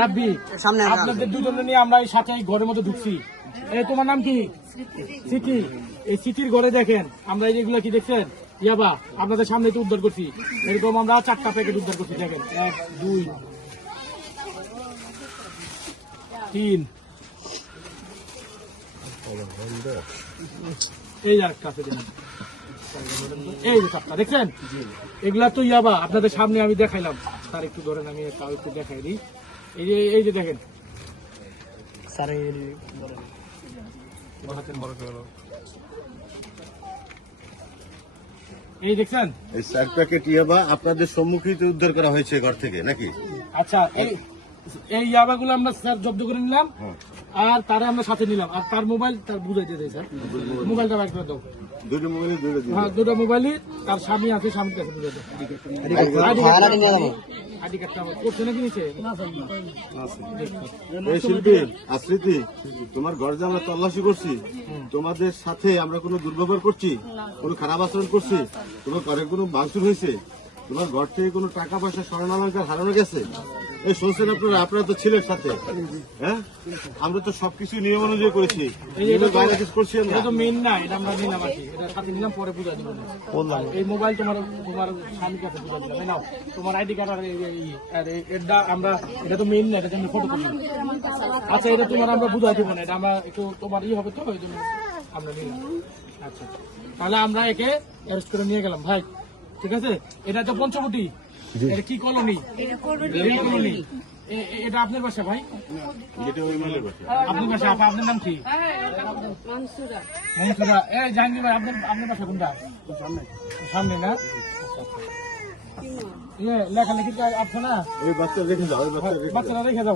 রাব্বি, আপনাদের দুজনে নিয়ে আমরা এই সাথে ঘরের মধ্যে ঢুকছি। এই তোমার নাম কি? সিটি। এই সিটির ঘরে দেখেন আমরা এইগুলা কি দেখছেন, ইয়াবা আপনাদের সামনে তো উদ্ধার করছি। এরকম আমরা 4টা প্যাকেট উদ্ধার করছি। দেখেন 1 2 3, এই আর কাছে দিন, এই যে 4টা দেখছেন। এগুলা তো ইয়াবা আপনাদের সামনে আমি দেখাইলাম। স্যার একটু ধরেন, আমি তাও একটু দেখাই দিই। এই যে দেখেন স্যার, এই দেখছেন এই 4 প্যাকেট ইয়াবা আপনাদের সম্মুখীন উদ্ধার করা হয়েছে ঘর থেকে নাকি? আচ্ছা, এই ইয়াবাগুলো আমরা স্যার জব্দ করে নিলাম, আর তারা আমরা সাথে নিলাম। আর তার মোবাইল তার বুঝাইতে দেয় স্যার, মোবাইলটা বাইর করে দাও। দুটো মোবাইলে হ্যাঁ, দুটো মোবাইলই তার স্বামী আছে, স্বামীর কাছে বুঝাই দাও। আইডি কার্ডটা করছে নাকি নিচে? এই শিল্পী আশ্রিতি, তোমার ঘর যে আমরা তল্লাশি করছি, তোমাদের সাথে আমরা কোনো দুর্ব্যবহার করছি, কোনো খারাপ আচরণ করছি, তোমার ঘরে কোনো ভাঙচুর হয়েছে, তোমার ঘর থেকে কোনো টাকা পয়সা স্বর্ণ অলংকার হারানো গেছে? এই শুনছেন আপনারা তো ছিলেন সাথে। হ্যাঁ, আমরা তো সবকিছু নিয়ম অনুযায়ী করেছি, বাইরে কিছু করছি না। এটা তো মেন না, এটা আমরা নিলাম আর কি, এটা সাথে নিলাম, পরে বুঝা দিব। এই মোবাইল তোমার স্বামীর কাছে বুঝা দিলাম। এই নাও তোমার আইডি কার্ড। আর এটা আমরা, এটা তো মেন না, এটা আমি ফটো করি। আচ্ছা, এটা তোমার আমরা বুঝাই দিব না, এটা আমরা একটু তোমার হবে তো, ওই জন্য আমরা নিলাম। আচ্ছা, তাহলে আমরা একে অ্যারেস্ট করে নিয়ে গেলাম ভাই, ঠিক আছে? এটা তো পঞ্চবটি, এটা কি কলোনি? কলোনি। এটা আপনার বাসা ভাই? আপনার বাসা? আপনার নাম কি? মনসুরা। এই জাহাঙ্গীর ভাই, আপনার বাসা কোনটা? সামনে না? লেখালেখি আছে না? ওই বাচ্চা রেখে যাও, বাচ্চারা রেখে যাও।